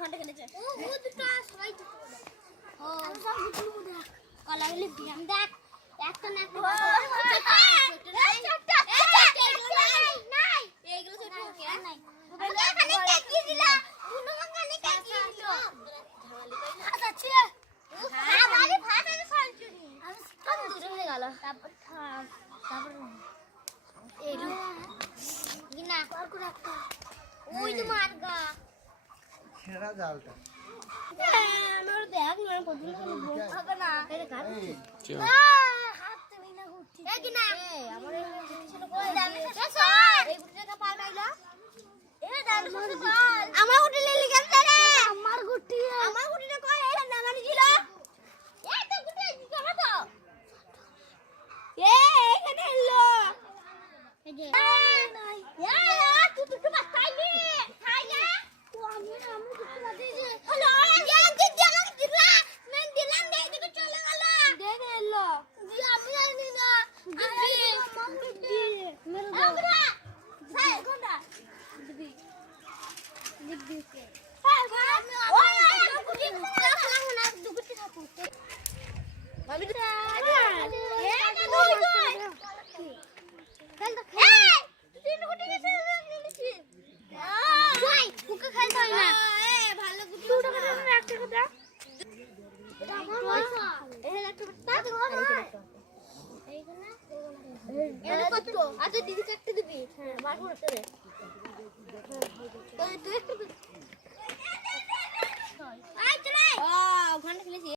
ঘন্টা খেলেছে ও দুটো সবাই ও সব গুলো দেখ কলা গলি বিয়াম দেখ একটা না একটা নাই এইগুলো ছোট কে নাই এখানে কেক কি দিলা দুটো মাখানে কেক কি দিলো আচ্ছা ছিল হ্যাঁ বাড়ি ভাত আমি ফালতুনি আমি দূরে হয়ে গেল তারপর এই না আর কোন একটা ওই তো মারগা ছেড়া জালটা আমার দেখ না কতদিন হবে না এটা কাট হাত তুমি না উঠছি এই কি না আমার ছিল কই দামি সর এই গুটিটা পা গাইলা এ দামি সর আমার গুটি লেলি কেন রে আমার গুটিটা কই এই নাগানি ছিল এই তো গুটি কেন তো এখানে এলো এই যে নাই তুই তো বাতাইলি খাইয়া আমি কিছু লাগে যে হ্যালো ইয়াকে জামাক দিলা মেন দিলাম দেই দিকে চলে গেল দেখে এলো জি আমি জানি না দিবি মেরে দাও আমরা সাই কোনটা দিবি হ্যাঁ ওই গুটি রাখলাম না দুগুটি থাকু আমি এ কই কই খেল তো খেল তিন গুটি নিছে নিছি যাই ওকে খেলতে হয় না ভালো গুটি দুটো করে একটা কথা এটা আমার পয়সা এই একটা তা ধর এইখানে এটা কত আজ দিদি কাটতে দিবি হ্যাঁ বার করতে রে তুই একটু